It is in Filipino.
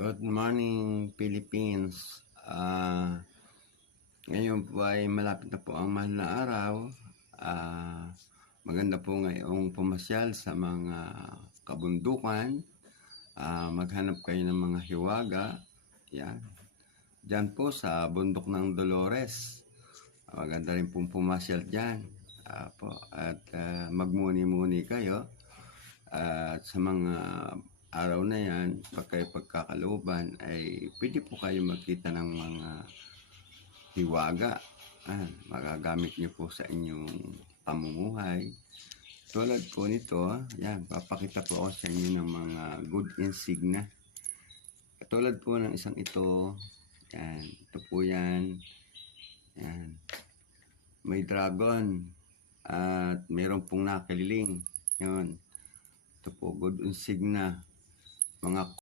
Good morning, Philippines. Ngayon po ay malapit na po ang mahal na araw. Maganda po ngayong pumasyal sa mga kabundukan. Maghanap kayo ng mga hiwaga. Yan. Diyan po sa bundok ng Dolores. Maganda rin pong pumasyal dyan. At magmuni-muni kayo. At sa mga araw na yan, pag kayo pagkakalooban, ay pwede po kayo magkita ng mga hiwaga. Magagamit nyo po sa inyong pamumuhay. Tulad po nito, yan, papakita po ako sa inyo ng mga good insignia. Tulad po ng isang ito, yan, ito po yan, yan. May dragon at mayroon pong nakaliling. Yun. Ito po, good insignia. Mga